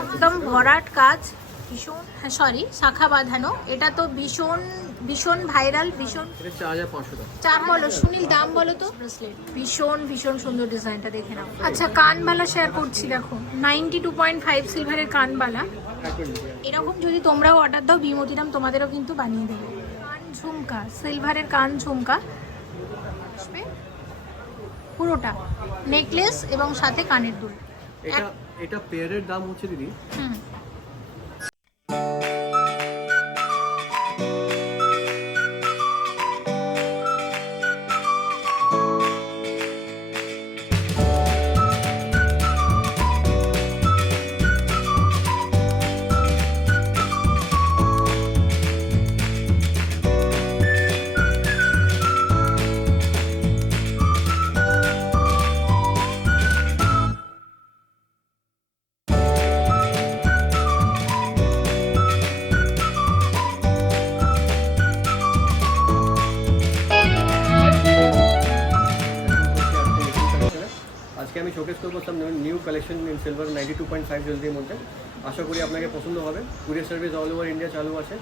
একদম ভরাট কাজ। ভীষণ হ্যাঁ সরি শাখা বাঁধানো। এটা তো ভীষণ ভীষণ ভাইরাল ভীষণ চার বলো সুনীল দাম বলো তো। ভীষণ ভীষণ সুন্দর ডিজাইনটা দেখে নাও। আচ্ছা কানবালা শেয়ার করছি দেখো। নাইনটি টু পয়েন্ট ফাইভ সিলভারের কানবালা। এরকম যদি তোমরাও অর্ডার দাও বিমতিরাম তোমাদেরও কিন্তু বানিয়ে দেবে। কান ঝুমকা সিলভারের কান ঝুমকা। আসবে। পুরোটা। নেকলেস এবং সাথে কানের দুল। এটা পেয়ারের দাম হচ্ছে দিদি silver ninety two point five জলদির মধ্যে। আশা করি আপনাকে পছন্দ হবে। Courier service all over India চালু আছে।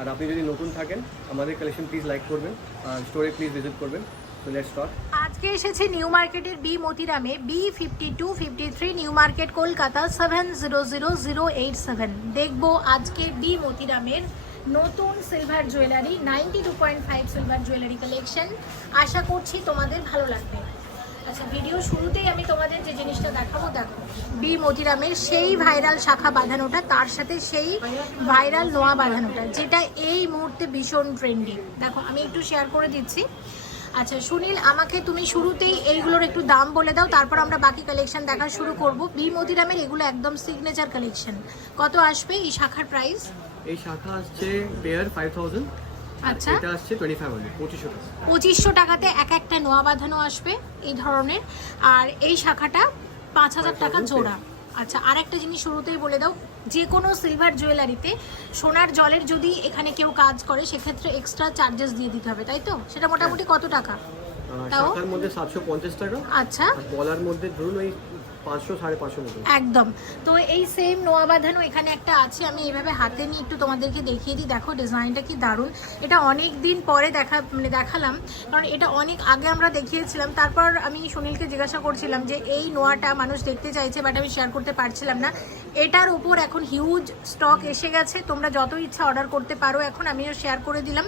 আর আপনি যদি নতুন থাকেন, আমাদের কালেকশন প্লিজ লাইক করবেন আর স্টোরে প্লিজ ভিজিট করবেন। আজকে এসেছে নিউ মার্কেটের B মতিরামে B fifty two fifty three new market Kolkata seven zero zero zero eight seven দেখব আজকে বি মতিরামের নতুন silver jewellery ninety two point five silver jewellery collection আশা করছি তোমাদের ভালো লাগবে। আচ্ছা ভিডিও শুরুতেই আমি তোমাদের যে জিনিসটা দেখাবো, দেখো বি মতিরামের সেই ভাইরাল শাখা বাঁধানোটা, তার সাথে সেই ভাইরাল নোয়া বাঁধানোটা, যেটা এই মুহূর্তে ভীষণ ট্রেন্ডি দেখো, আমি একটু শেয়ার করে দিচ্ছি। আচ্ছা সুনীল, আমাকে তুমি শুরুতেই এইগুলোর একটু দাম বলে দাও, তারপর আমরা বাকি কালেকশন দেখা শুরু করব। বি মতিরামের এগুলো একদম সিগনেচার কালেকশন কত আসবে এই শাখার প্রাইস এই শাখা আসছে পেয়ার ফাইভ থাউজেন্ড আচ্ছা। এটা আসছে টাকা। টাকাতে এক একটা নোয়া বাঁধানো আসবে এই ধরনের। আর এই শাখাটা পাঁচ হাজার টাকা জোড়া। আচ্ছা আর একটা জিনিস শুরুতেই বলে দাও যে কোনো সিলভার জুয়েলারিতে সোনার জলের যদি এখানে কেউ কাজ করে সেক্ষেত্রে এক্সট্রা চার্জেস দিয়ে দিতে হবে তাই তো? সেটা মোটামুটি কত টাকা? তাও? মধ্যে সাতশো পঞ্চাশ টাকা। আচ্ছা। বলার মধ্যে ধরুন ওই পাঁচশো, সাড়ে পাঁচশো একদম। তো এই সেম নোয়া বাঁধানো এখানে একটা আছে, আমি এইভাবে হাতে নিয়ে একটু তোমাদেরকে দেখিয়ে দিই। দেখো ডিজাইনটা কি দারুণ। এটা অনেক দিন পরে দেখা মানে দেখালাম, কারণ এটা অনেক আগে আমরা দেখিয়েছিলাম। তারপর আমি সুনীলকে জিজ্ঞাসা করছিলাম যে, এই নোয়াটা মানুষ দেখতে চাইছে বাট আমি শেয়ার করতে পারছিলাম না। এটার উপর এখন হিউজ স্টক এসে গেছে। তোমরা যত ইচ্ছা অর্ডার করতে পারো, এখন আমিও শেয়ার করে দিলাম।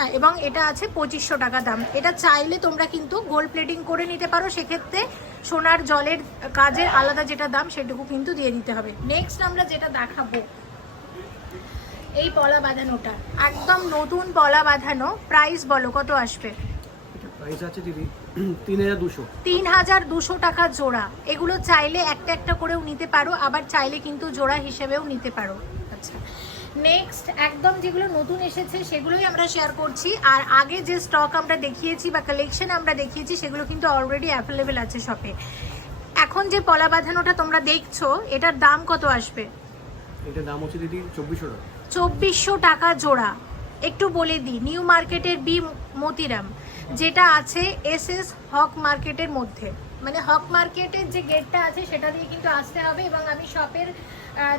হ্যাঁ এবং এটা আছে পঁচিশশো টাকা দাম। এটা চাইলে তোমরা কিন্তু গোল্ড প্লেটিং করে নিতে পারো। সেক্ষেত্রে সোনার জলের কাজের আলাদা যেটা দাম সেটুকু কিন্তু দিয়ে দিতে হবে। নেক্সট আমরা যেটা দেখাবো এই পলা বাঁধানোটা। একদম নতুন পলা বাঁধানো। প্রাইস বলো কত আসবে? প্রাইস আছে দিদি দুশো। তিন হাজার দুশো টাকা জোড়া। এগুলো চাইলে একটা একটা করেও নিতে পারো আবার চাইলে কিন্তু জোড়া হিসেবেও নিতে পারো। আচ্ছা নেক্সট একদম যেগুলো নতুন এসেছে সেগুলোই আমরা শেয়ার করছি। আর আগে যে স্টক আমরা দেখিয়েছি বা কালেকশন আমরা দেখিয়েছি সেগুলো কিন্তু অলরেডি অ্যাভেলেবেল আছে শপে এখন যে পলা বাঁধানোটা তোমরা দেখছ এটার দাম কত আসবে? এটার দাম হচ্ছে দিদি চব্বিশশো টাকা। চব্বিশশো টাকা জোড়া। একটু বলে দিই নিউ মার্কেটের বি মতিরাম যেটা আছে এস এস হক মার্কেটের মধ্যে। মানে হক মার্কেটের যে গেটটা আছে সেটা দিয়ে কিন্তু আসতে হবে এবং আমি শপের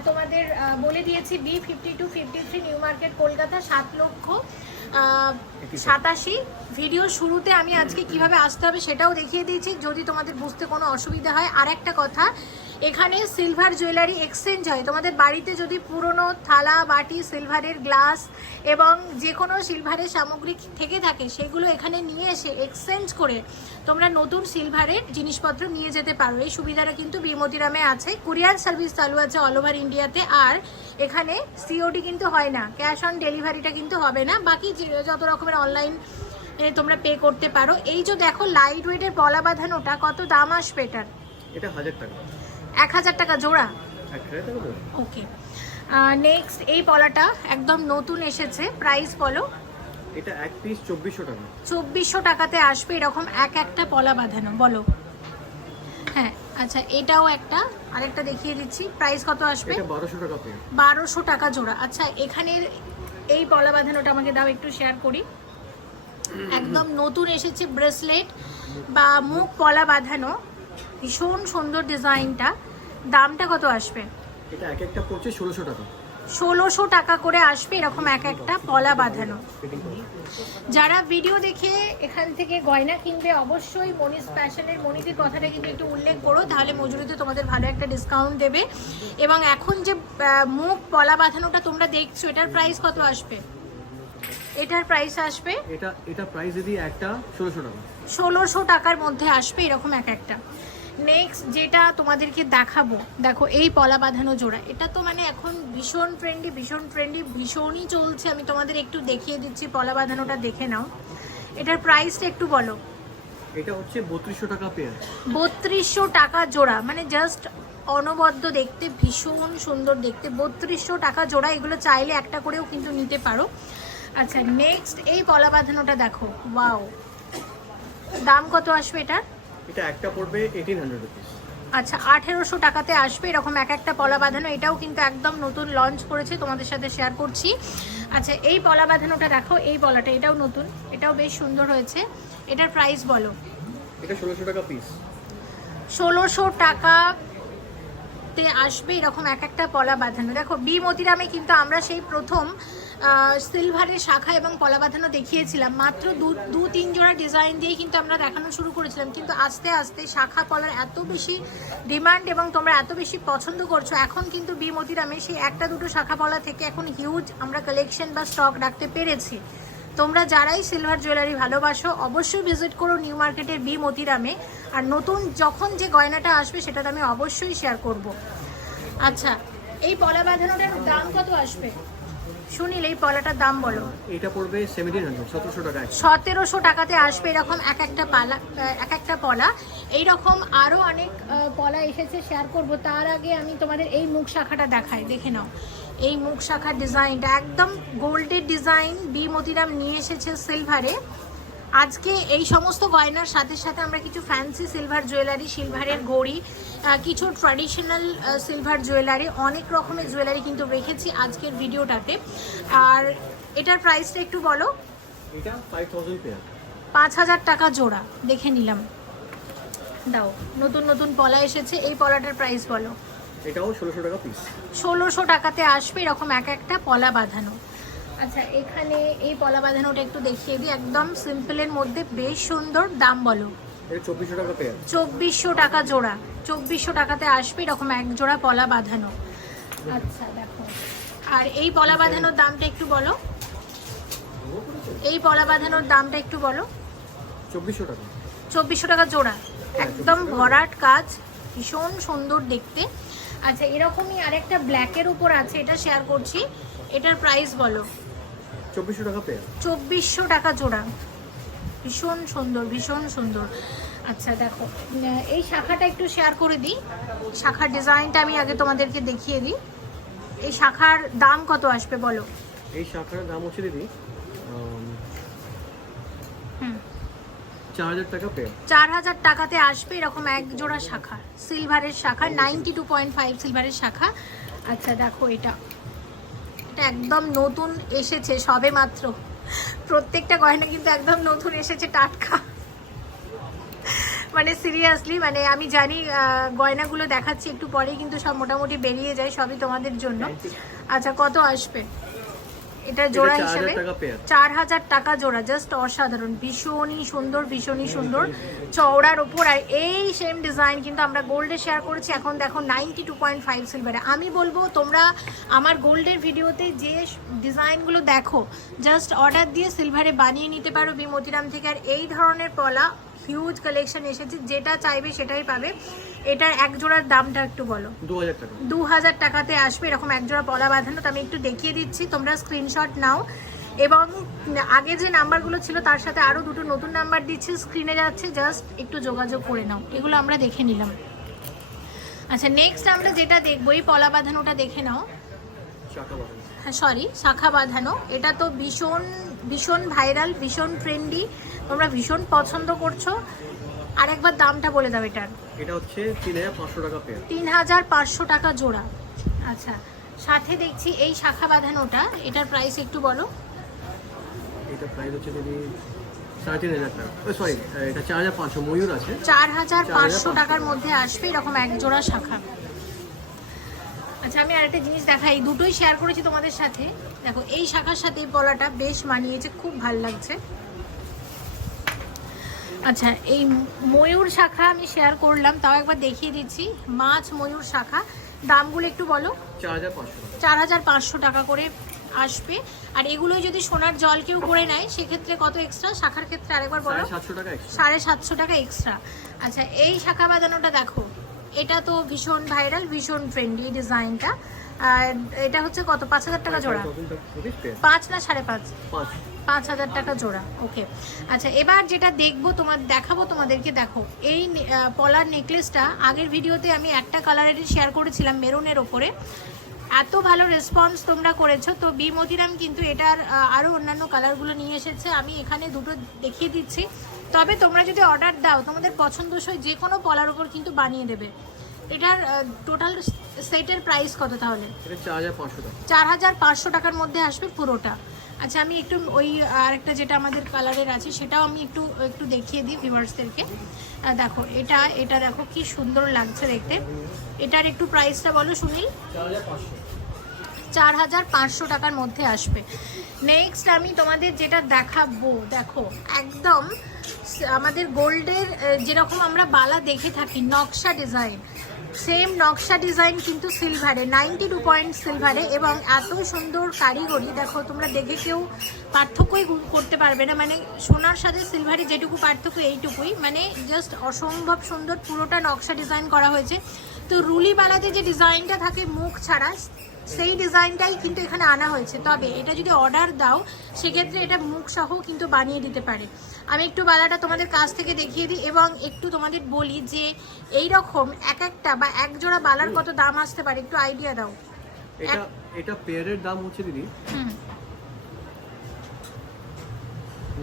তোমাদের বলে দিয়েছি B fifty two fifty three new market Kolkata সাত লক্ষ সাতাশি। ভিডিও শুরুতে আমি আজকে কীভাবে আসতে হবে সেটাও দেখিয়ে দিয়েছি। যদি তোমাদের বুঝতে কোনো অসুবিধা হয় আর একটা কথা এখানে সিলভার জুয়েলারি এক্সচেঞ্জ হয়। তোমাদের বাড়িতে যদি পুরনো থালা, বাটি সিলভারের গ্লাস এবং যে কোনো সিলভারের সামগ্রী থেকে থাকে, সেগুলো এখানে নিয়ে এসে এক্সচেঞ্জ করে তোমরা নতুন সিলভারের জিনিসপত্র নিয়ে যেতে পারো। এই সুবিধাটা কিন্তু বিমতিরামে আছে। কুরিয়ার সার্ভিস চালু আছে অল ওভার ইন্ডিয়াতে আর এখানে সিওডি কিন্তু হয় না। ক্যাশ অন ডেলিভারিটা কিন্তু হবে না। বাকি যত রকমের অনলাইন তোমরা পে করতে পারো। এই যে দেখো লাইট ওয়েটের পলা বাঁধানোটা কত দাম আসবে এটার? এটা হাজার টাকা। এক হাজার টাকা জোড়া? ওকে নেক্সট এই পলাটা একদম নতুন এসেছে প্রাইস বলো। এটা এক পিস চব্বিশশো টাকা। চব্বিশশো টাকাতে আসবে এরকম এক একটা পলা বাঁধানো বলো। হ্যাঁ আচ্ছা এটাও একটা আরেকটা দেখিয়ে দিচ্ছি প্রাইস কত আসবে? এটা বারোশো টাকা বারোশো টাকা জোড়া। আচ্ছা এখানের এই পলা বাঁধানোটা আমাকে দাও একটু শেয়ার করি। একদম নতুন এসেছে ব্রেসলেট বা মুখ পলা বাঁধানো। ভীষণ সুন্দর ডিজাইনটা দামটা কত আসবে? এটা এক একটা পড়ছে ষোলোশো টাকা। ষোলোশো টাকা করে আসবে এরকম এক একটা পলা বাঁধানো। যারা ভিডিও দেখে এখান থেকে গয়না কিনবে অবশ্যই মনিস ফ্যাশনের মনিদের কথাটা কিন্তু একটু উল্লেখ করো তাহলে মজুরিতে তোমাদের ভালো একটা ডিসকাউন্ট দেবে। এবং এখন যে মুখ পলা বাঁধানোটা তোমরা দেখছ এটার প্রাইস কত আসবে? এটার প্রাইস আসবে? এটা এটা প্রাইস দিদি একটা ষোলোশো টাকা। ষোলোশো টাকার মধ্যে আসবে এরকম এক একটা। নেক্সট যেটা তোমাদেরকে দেখাবো দেখো এই পলা বাঁধানো জোড়া এটা তো মানে এখন ভীষণ ট্রেন্ডি ভীষণ ট্রেন্ডি ভীষণই চলছে। আমি তোমাদের একটু দেখিয়ে দিচ্ছি পলা বাঁধানোটা দেখে নাও। এটার প্রাইসটা একটু বলো। এটা হচ্ছে বত্রিশশো টাকা পেয়ার বত্রিশশো টাকা জোড়া মানে জাস্ট অনবদ্য দেখতে ভীষণ সুন্দর দেখতে। বত্রিশশো টাকা জোড়া এগুলো চাইলে একটা করেও কিন্তু নিতে পারো। আচ্ছা নেক্সট এই পলা বাঁধানোটা দেখো। ওয়াও দাম কত আসবে এটার? এটা একটা পড়বে এইটিন হান্ড্রেড রুপিস আচ্ছা আঠেরোশো টাকাতে আসবে এরকম এক একটা পলা বাঁধানো এটাও কিন্তু একদম নতুন লঞ্চ করেছে তোমাদের সাথে শেয়ার করছি। আচ্ছা এই পলা বাঁধানোটা দেখো এই পলাটা এটাও নতুন এটাও বেশ সুন্দর হয়েছে। এটার প্রাইস বলো। এটা ষোলোশো টাকা পিস ষোলোশো টাকাতে আসবে এরকম এক একটা পলা বাঁধানো। দেখো বি মতিরামে কিন্তু আমরা সেই প্রথম সিলভারের শাখা এবং পলা বাঁধানো দেখিয়েছিলাম। মাত্র দু দু, তিন জোড়া ডিজাইন দিয়েই কিন্তু আমরা দেখানো শুরু করেছিলাম। কিন্তু আস্তে আস্তে শাখা পলার এত বেশি ডিমান্ড এবং তোমরা এত বেশি পছন্দ করছ, এখন কিন্তু বি মতিরামে সেই একটা, দুটো শাখা পলা থেকে এখন হিউজ আমরা কালেকশন বা স্টক রাখতে পেরেছি। তোমরা যারাই সিলভার জুয়েলারি ভালোবাসো, অবশ্যই ভিজিট করো নিউ মার্কেটের বি মতিরামে আর নতুন যখন যে গয়নাটা আসবে সেটা আমি অবশ্যই শেয়ার করব। আচ্ছা এই পলা বাঁধানোটার দাম কত আসবে? সুনীল এই পলাটার দাম বলো। এটা পড়বে সেভেন্টিন হান্ড্রেড সতেরোশো টাকা একটা। সতেরোশো টাকাতে আসবে এরকম এক একটা পালা এক একটা পলা। এইরকম আরও অনেক পলা এসেছে শেয়ার করব। তার আগে আমি তোমাদের এই মুখ শাখাটা দেখাই দেখে নাও। এই মুখ শাখার ডিজাইনটা একদম গোল্ডের ডিজাইন বি মতিরাম নিয়ে এসেছে সিলভারে আজকে এই সমস্ত গয়নার সাথে সাথে আমরা কিছু ফ্যান্সি সিলভার জুয়েলারি সিলভারের ঘড়ি আহ, কিছু ট্র্যাডিশনাল সিলভার জুয়েলারি অনেক রকমের জুয়েলারি কিন্তু রেখেছি আজকের ভিডিওটাতে। আর এটার প্রাইসটা একটু বলো। এটা পেয়ার। পাঁচ হাজার টাকা জোড়া দেখে নিলাম। দাও নতুন নতুন পলা এসেছে এই পলাটার প্রাইস বলো। এটাও ষোলোশো টাকা পিস টাকাতে আসবে এরকম এক একটা পলা বাঁধানো। আচ্ছা এখানে এই পলা বাঁধানোটা একটু দেখিয়ে দিই একদম সিম্পলের মধ্যে বেশ সুন্দর দাম বলো। টাকা পেয়ার। চব্বিশশো টাকা জোড়া। চব্বিশশো টাকাতে আসবে এরকম এক জোড়া পলা বাঁধানো। আচ্ছা দেখো। আর এই পলা বাঁধানোর দামটা একটু বলো। এই পলা বাঁধানোর দামটা একটু বলো। চব্বিশশো টাকা। চব্বিশশো টাকা জোড়া। একদম ভরাট কাজ ভীষণ সুন্দর দেখতে। আচ্ছা এরকমই আরেকটা ব্ল্যাকের উপর আছে এটা শেয়ার করছি। এটার প্রাইস বলো। চব্বিশশো টাকা পেয়ার চব্বিশশো টাকা জোড়া। ভীষণ সুন্দর ভীষণ সুন্দর। আচ্ছা দেখো। এই শাখাটা একটু শেয়ার করে দিই। শাখার ডিজাইনটা আমি আগে তোমাদেরকে দেখিয়ে দিই। এই শাখার দাম কত আসবে বলো? এই শাখার দাম হচ্ছে দিদি হুম। চার হাজার চার টাকাতে আসবে এরকম এক জোড়া শাখা। সিলভারের শাখা নাইনটি টু পয়েন্ট ফাইভ সিলভারের শাখা। আচ্ছা দেখো এটা। এটা একদম নতুন এসেছে সবে মাত্র প্রত্যেকটা গয়না কিন্তু একদম নতুন এসেছে টাটকা। মানে সিরিয়াসলি মানে আমি জানি গয়নাগুলো দেখাচ্ছি একটু পরেই কিন্তু সব মোটামুটি বেরিয়ে যায় সবই তোমাদের জন্য। আচ্ছা কত আসবে? এটা জোড়া হিসেবে চার হাজার টাকা জোড়া জাস্ট অসাধারণ ভীষণই সুন্দর ভীষণই সুন্দর। চওড়ার ওপর আর এই সেম ডিজাইন কিন্তু আমরা গোল্ডে শেয়ার করেছি এখন দেখো নাইনটি টু পয়েন্ট ফাইভ সিলভারে আমি বলব তোমরা আমার গোল্ডের ভিডিওতে যে ডিজাইনগুলো দেখো জাস্ট অর্ডার দিয়ে সিলভারে বানিয়ে নিতে পারো বিমতিরাম থেকে। আর এই ধরনের পলা হিউজ কালেকশন এসেছে যেটা চাইবে সেটাই পাবে। এটার এক জোড়ার দামটা একটু বলো। দু হাজার টাকাতে আসবে এরকম এক জোড়া পলা বাঁধানো তো আমি একটু দেখিয়ে দিচ্ছি তোমরা স্ক্রিনশট নাও। এবং আগে যে নাম্বারগুলো ছিল তার সাথে আরও দুটো নতুন নাম্বার দিচ্ছি স্ক্রিনে যাচ্ছে জাস্ট একটু যোগাযোগ করে নাও। এগুলো আমরা দেখে নিলাম। আচ্ছা নেক্সট আমরা যেটা দেখব এই পলা বাঁধানোটা দেখে নাও। হ্যাঁ সরি শাখা বাঁধানো। এটা তো ভীষণ ভীষণ ভাইরাল ভীষণ ট্রেন্ডি তোমরা ভীষণ পছন্দ করছ। আর একবার দামটা বলে দাও এটার। এটা হচ্ছে তিন হাজার পাঁচশো টাকা পেয়ার তিন হাজার পাঁচশো টাকা জোড়া। আচ্ছা সাথে দেখছি এই শাখা বাঁধানোটা। এটার প্রাইস একটু বলো। এটা প্রাইস হচ্ছে দিদি সাড়ে তিন হাজার টাকা। সরি এটা চার হাজার পাঁচশো ময়ূর আছে। চার হাজার পাঁচশো টাকার মধ্যে আসবে এরকম এক জোড়া শাখা। আচ্ছা আমি আরেকটা জিনিস দেখাই। দুটোই শেয়ার করেছি তোমাদের সাথে। দেখো এই শাখার সাথে এই পলাটা বেশ মানিয়েছে খুব ভালো লাগছে। আচ্ছা এই ময়ূর শাখা আমি শেয়ার করলাম তাও একবার দেখিয়ে দিচ্ছি। মাছ ময়ূর শাখা দামগুলো একটু বলো। চার হাজার পাঁচশো টাকা করে আসবে। আর এগুলো যদি সোনার জল কেউ করে নেয় সেক্ষেত্রে কত এক্সট্রা শাখার ক্ষেত্রে আরেকবার বলো। সাড়ে সাতশো টাকা এক্সট্রা আচ্ছা এই শাখা বাঁধানোটা দেখো। এটা তো ভীষণ ভাইরাল ভীষণ ট্রেন্ডি ডিজাইনটা এটা হচ্ছে কত? পাঁচ হাজার টাকা জোড়া। পাঁচ না সাড়ে পাঁচ? পাঁচ। হাজার টাকা জোড়া। ওকে আচ্ছা এবার যেটা দেখব তোমার দেখাবো তোমাদেরকে দেখো। এই পলার নেকলেসটা আগের ভিডিওতে আমি একটা কালারের শেয়ার করেছিলাম মেরুনের ওপরে। এত ভালো রেসপন্স তোমরা করেছ। তো বি মতিরাম কিন্তু এটার আহ, আরও অন্যান্য কালারগুলো নিয়ে এসেছে। আমি এখানে দুটো দেখিয়ে দিচ্ছি। তবে তোমরা যদি অর্ডার দাও তোমাদের পছন্দসই যে কোনো পলার উপর কিন্তু বানিয়ে দেবে। এটার টোটাল সেটের প্রাইস কত তাহলে? চার হাজার পাঁচশো টাকার মধ্যে আসবে পুরোটা। আচ্ছা আমি একটু ওই আরেকটা যেটা আমাদের কালারের আছে সেটাও আমি একটু একটু দেখিয়ে দিই ভিউয়ার্সদেরকে দেখো এটা এটা দেখো কি সুন্দর লাগছে দেখতে। এটার একটু প্রাইসটা বলো সুনীল। চার হাজার পাঁচশো। টাকার মধ্যে আসবে। নেক্সট আমি তোমাদের যেটা দেখাবো দেখো একদম আমাদের গোল্ডের যেরকম আমরা বালা দেখে থাকি নকশা ডিজাইন সেম নকশা ডিজাইন কিন্তু সিলভারে নাইনটি টু পয়েন্ট সিলভারে এবং এত সুন্দর কারিগরি। দেখো, তোমরা দেখে কেউ পার্থক্যই করতে পারবে না। মানে সোনার সাথে সিলভারে যেটুকু পার্থক্য, এইটুকুই। মানে জাস্ট অসম্ভব সুন্দর পুরোটা নকশা ডিজাইন করা হয়েছে। তো রুলি রুলিবালাতে যে ডিজাইনটা থাকে, মুখ ছাড়া সেই ডিজাইনটাই কিন্তু এখানে আনা হয়েছে। তবে এটা যদি অর্ডার দাও সেক্ষেত্রে এটা মুখ সহ কিন্তু বানিয়ে দিতে পারে। আমি একটু বালাটা তোমাদের কাছ থেকে দেখিয়ে দিই এবং একটু তোমাদের বলি যে এই রকম এক একটা বা এক জোড়া বালার কত দাম আসতে পারে একটু আইডিয়া দাও। এটা এটা পেয়ারের দাম হচ্ছে দিদি হুম।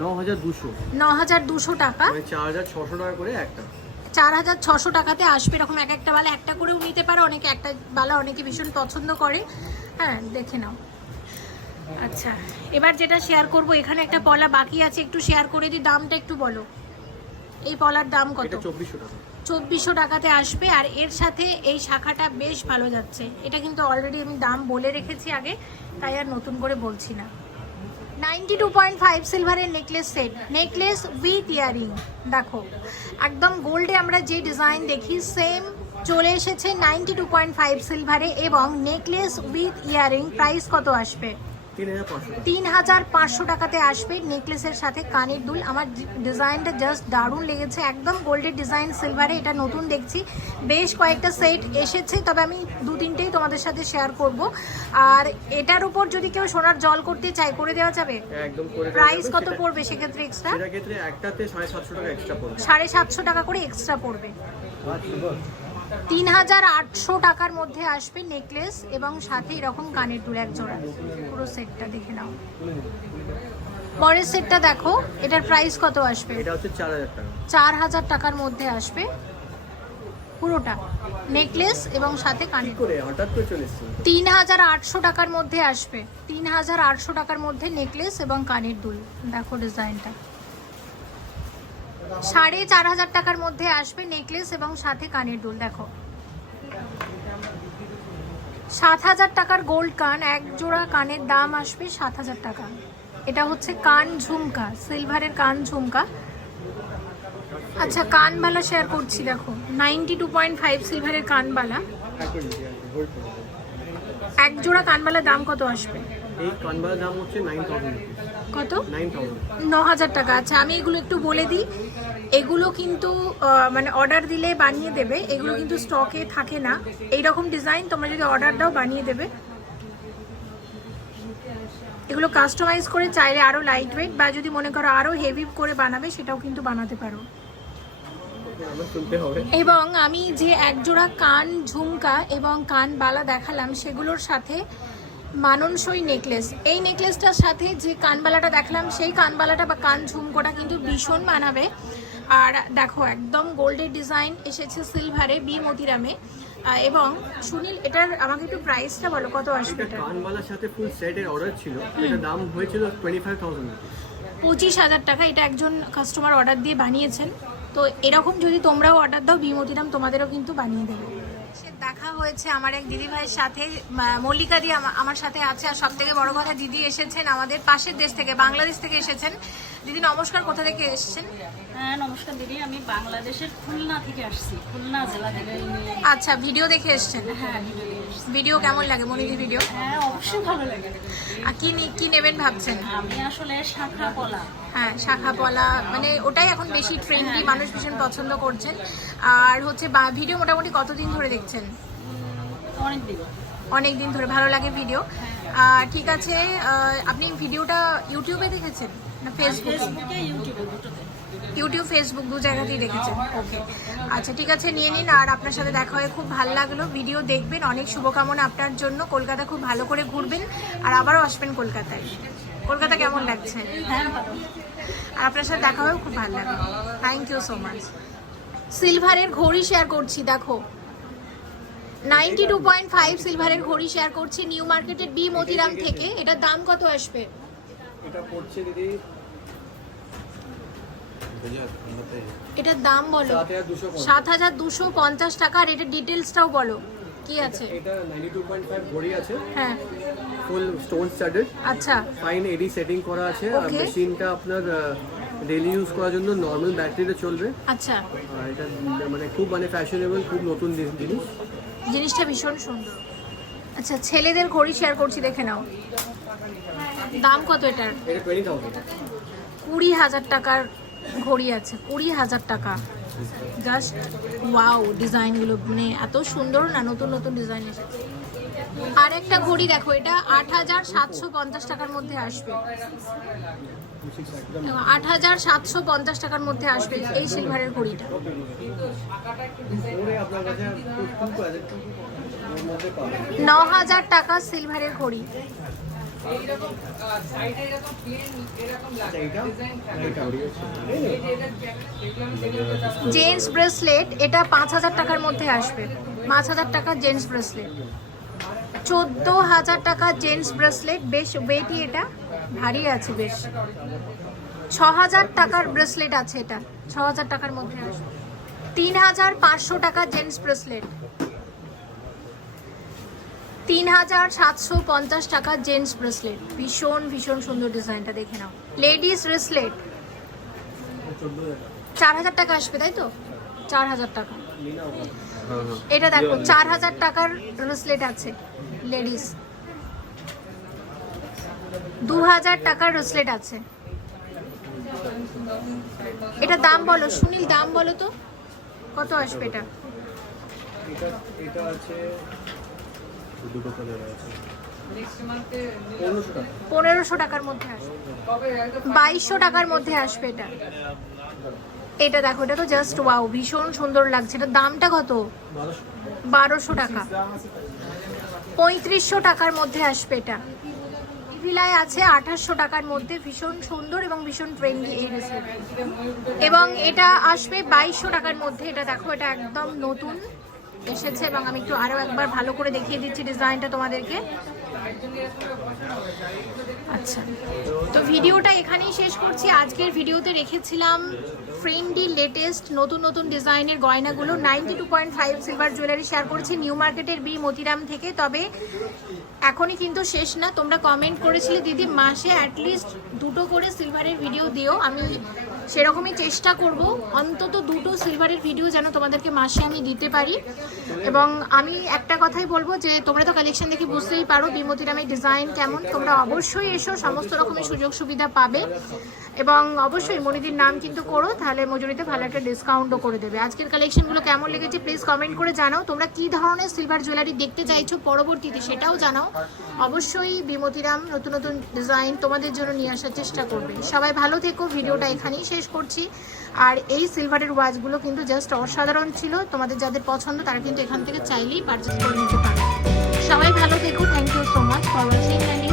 ন হাজার দুশো। ন হাজার দুশো টাকা। মানে চার হাজার ছশো টাকা করে একটা। চার হাজার ছশো টাকাতে আসবে এরকম এক একটা বালা। একটা করেও নিতে পারে অনেকে একটা বালা অনেকে ভীষণ পছন্দ করে। হ্যাঁ দেখে নাও। আচ্ছা এবার যেটা শেয়ার করব এখানে একটা পলা বাকি আছে একটু শেয়ার করে দিই দামটা একটু বলো। এই পলার দাম কত? চব্বিশশো টাকাতে আসবে আর এর সাথে এই শাখাটা বেশ ভালো যাচ্ছে। এটা কিন্তু অলরেডি আমি দাম বলে রেখেছি আগে তাই আর নতুন করে বলছি না। নাইনটি টু পয়েন্ট ফাইভ সিলভারের necklace set necklace with earring দেখো, একদম গোল্ডে আমরা যে ডিজাইন দেখি সেম চলে এসেছে নাইনটি টু পয়েন্ট ফাইভ সিলভারে এবং নেকলেস উইথ ইয়ারিং প্রাইস কত আসবে? তিন হাজার পাঁচশো টাকাতে আসবে নেকলেসের সাথে কানের দুল। আমার ডিজাইনটা জাস্ট দারুণ লেগেছে একদম গোল্ডের ডিজাইন সিলভারে এটা নতুন দেখছি। বেশ কয়েকটা সেট এসেছে তবে আমি দু তিনটেই তোমাদের সাথে শেয়ার করব। আর এটার উপর যদি কেউ সোনার জল করতে চায় করে দেওয়া যাবে? প্রাইস কত পড়বে সেক্ষেত্রে এক্সট্রা একটাতে সাড়ে সাতশো টাকা এক্সট্রা পড়বে। সাড়ে সাতশো টাকা করে এক্সট্রা পড়বে। তিন হাজার আটশো টাকার মধ্যে আসবে নেকলেস এবং সাথে এরকম কানের দুল এক জোড়া। পুরো সেটটা দেখে নাও। পরের সেটটা দেখো এটার প্রাইস কত আসবে? এটা হচ্ছে চার হাজার টাকা। চার হাজার টাকার মধ্যে আসবে পুরোটা নেকলেস এবং সাথে কি কানের করে? হঠাৎ করে চলে তিন হাজার আটশো টাকার মধ্যে আসবে। তিন হাজার আটশো টাকার মধ্যে নেকলেস এবং কানের দুল। দেখো ডিজাইনটা সাড়ে চার হাজার টাকার মধ্যে আসবে নেকলেস এবং সাথে কানের দুল, দেখো। সাত হাজার টাকার গোল্ড কান, এক জোড়া কানের দাম আসবে সাত হাজার টাকা। এটা হচ্ছে কান ঝুমকা, সিলভারের কান ঝুমকা। আচ্ছা কানবালা শেয়ার করছি, দেখো। নাইনটি টু পয়েন্ট ফাইভ সিলভারের কানবালা। এক জোড়া কানবালার দাম কত আসবে? এই কানবালার দাম হচ্ছে নাইন থাউজেন্ড কত? নাইন থাউজেন্ড ন হাজার টাকা। আচ্ছা আমি এগুলো একটু বলে দিই। এগুলো কিন্তু মানে অর্ডার দিলে বানিয়ে দেবে। এগুলো কিন্তু স্টকে থাকে না। এই রকম ডিজাইন তোমরা যদি অর্ডার দাও বানিয়ে দেবে। এগুলো কাস্টমাইজ করে চাইলে আরও লাইট ওয়েট বা যদি মনে করো আরও হেভি করে বানাবে সেটাও কিন্তু বানাতে পারো। এবং আমি যে একজোড়া কান ঝুমকা এবং কান বালা দেখালাম সেগুলোর সাথে মাননসই নেকলেস এই নেকলেসটার সাথে যে কানবালাটা দেখলাম সেই কানবালাটা বা কান ঝুমকোটা কিন্তু ভীষণ মানাবে। আর দেখো একদম গোল্ডের ডিজাইন এসেছে সিলভারে বি মতিরামে এবং সুনীল এটার আমাকে একটু প্রাইসটা বলো কত আসবে এটা কানবালার সাথে ফুল সেটের অর্ডার ছিল। এটা দাম হয়েছিল টোয়েন্টি ফাইভ থাউজেন্ড পঁচিশ হাজার টাকা এটা একজন কাস্টমার অর্ডার দিয়ে বানিয়েছেন। তো এরকম যদি তোমরাও অর্ডার দাও বিমতিরাম তোমাদেরও কিন্তু বানিয়ে দেবে। দেখা হয়েছে আমার এক দিদি ভাইয়ের সাথে। মা- মল্লিকা দি আমার সাথে আছে আর সব থেকে বড় কথা দিদি এসেছেন আমাদের পাশের দেশ থেকে বাংলাদেশ থেকে এসেছেন। দিদি নমস্কার কোথা থেকে এসেছেন? হ্যাঁ নমস্কার দিদি আমি বাংলাদেশের খুলনা থেকে আসছি খুলনা জেলা থেকে। আচ্ছা ভিডিও দেখে এসেছেন। হ্যাঁ ভিডিও। ভিডিও কেমন লাগে মনিদি ভিডিও হ্যাঁ অবশ্যই ভালো লাগে। আর কি নি- কি নেবেন ভাবছেন? আমি আসলে শাখা পলা। হ্যাঁ শাখা পলা মানে ওটাই এখন বেশি ট্রেন্ডি মানুষ ভীষণ পছন্দ করছেন। আর হচ্ছে বা- ভিডিও মোটামুটি কতদিন ধরে দেখছেন? অনেক দিন। অনেক দিন ধরে ভালো লাগে ভিডিও ঠিক আছে আপনি ভিডিওটা ইউটিউবে দেখেছেন না ফেসবুকে ইউটিউব ফেসবুক দু জায়গাতেই দেখেছেন। ওকে আচ্ছা ঠিক আছে নিয়ে নিন আর আপনার সাথে দেখা হয়ে খুব ভালো লাগল। ভিডিও দেখবেন অনেক শুভকামনা আপনার জন্য। কলকাতা খুব ভালো করে ঘুরবেন আর আবারও আসবেন কলকাতায়। কলকাতা কেমন লাগছে? হ্যাঁ আর আপনার সাথে দেখা হয়েও খুব ভালো লাগল। থ্যাংক ইউ সো মাচ সিলভারের ঘড়ি শেয়ার করছি দেখো। নাইনটি টু পয়েন্ট ফাইভ সিলভারের ঘড়ি শেয়ার করছি নিউ মার্কেটের বি মতিরাম থেকে। এটার দাম কত আসবে? এটা পড়ছে দিদি। এটার দাম বলো। সাত হাজার দুশো পঞ্চাশ। টাকা আর এটার ডিটেলসটাও বলো। কি আছে? এটা নাইনটি টু পয়েন্ট ফাইভ ঘড়ি আছে। হ্যাঁ। ফুল স্টোন স্টাডেড আচ্ছা। ফাইন এডি সেটিং করা আছে। আর. মেশিনটা আপনার ডেলি ইউজ করার জন্য নর্মাল ব্যাটারিতে চলবে। আচ্ছা। আর এটা মানে খুব মানে ফ্যাশনেবল খুব নতুন জিনিস। জিনিসটা ভীষণ সুন্দর। আচ্ছা ছেলেদের ঘড়ি শেয়ার করছি, দেখে নাও। দাম কত এটার? কুড়ি হাজার টাকার ঘড়ি আছে, কুড়ি হাজার টাকা। জাস্ট ওয়াও ডিজাইনগুলো মানে এত সুন্দর না, নতুন নতুন ডিজাইন এসেছে। আর একটা ঘড়ি দেখো, এটা আট হাজার সাতশো পঞ্চাশ টাকার মধ্যে আসবে। আট হাজার সাতশো পঞ্চাশ টাকার মধ্যে আসবে এই সিলভারের ঘড়িটা। ন হাজার টাকা সিলভারের ঘড়ি। জেন্টস ব্রেসলেট, এটা পাঁচ হাজার টাকার মধ্যে আসবে। পাঁচ হাজার টাকা জেন্টস ব্রেসলেট। চোদ্দ হাজার টাকা জেন্টস ব্রেসলেট। বেশ ওয়েটি এটা। ভারী আছে বেশ। ছ হাজার টাকার ব্রেসলেট আছে এটা। ছ হাজার টাকার মধ্যে আসবে তিন হাজার পাঁচশো টাকা জেন্টস ব্রেসলেট। তিন হাজার সাতশো পঞ্চাশ টাকা জেন্টস ব্রেসলেট। ভীষণ ভীষণ সুন্দর ডিজাইনটা দেখে নাও। Ladies bracelet. চার হাজার টাকা আসবে তাই তো? চার হাজার টাকা এটা দেখো চার হাজার টাকার ব্রেসলেট আছে। লেডিস। দু হাজার টাকার ব্রেসলেট আছে। এটা দাম বলো সুনীল দাম বলো তো। কত আসবে এটা? এটা এটা আছে দুটো কালার আছে। পনেরোশো টাকার মধ্যে আসবে। বাইশশো টাকার মধ্যে আসবে এটা। এটা দেখো এটা তো জাস্ট ওয়াও ভীষণ সুন্দর লাগছে। এটা দামটা কত? বারোশো। টাকা। পঁয়ত্রিশশো টাকার মধ্যে আসবে এটা। ভিলায় আছে আঠাশশো টাকার মধ্যে, ভীষণ সুন্দর এবং ভীষণ ট্রেন্ডি এই ব্রেসলেট এবং এটা আসবে বাইশশো টাকার মধ্যে। এটা দেখো, এটা একদম নতুন এসেছে এবং আমি একটু আরও একবার ভালো করে দেখিয়ে দিচ্ছি ডিজাইনটা তোমাদেরকে। আচ্ছা তো ভিডিওটা এখানেই শেষ করছি। আজকের ভিডিওতে রেখেছিলাম ফ্রেন্ডি লেটেস্ট নতুন নতুন ডিজাইনের গয়নাগুলো ninety two point five silver jewellery share করেছি নিউ মার্কেটের বি মতিরাম থেকে। তবে এখনই কিন্তু শেষ না। তোমরা কমেন্ট করেছিলে, দিদি, মাসে অ্যাটলিস্ট দুটো করে সিলভারের ভিডিও দিও। আমি সেরকমই চেষ্টা করব। অন্তত দুটো সিলভারের ভিডিও যেন তোমাদেরকে মাসে আমি দিতে পারি। এবং আমি একটা কথাই বলব যে, তোমরা তো কালেকশন দেখে বুঝতেই পারো বিমতিরামের ডিজাইন কেমন। তোমরা অবশ্যই এসো, সমস্ত রকমের সুযোগ সুবিধা পাবে। এবং অবশ্যই মনিদির নাম কিন্তু করো, তাহলে মজুরিতে ভালো একটা ডিসকাউন্টও করে দেবে। আজকের কালেকশনগুলো কেমন লেগেছে প্লিজ কমেন্ট করে জানাও। তোমরা কি ধরনের সিলভার জুয়েলারি দেখতে চাইছো পরবর্তীতে সেটাও জানাও। অবশ্যই বিমতিরাম নতুন নতুন ডিজাইন তোমাদের জন্য নিয়ে আসার চেষ্টা করবে। সবাই ভালো থেকো, ভিডিওটা এখানেই শেষ করছি। আর এই সিলভারের ওয়াচগুলো কিন্তু জাস্ট অসাধারণ ছিল। তোমাদের যাদের পছন্দ, তারা কিন্তু এখান থেকে চাইলেই পারচেস করে নিতে পারো। সবাই ভালো থেকো thank you so much for watching and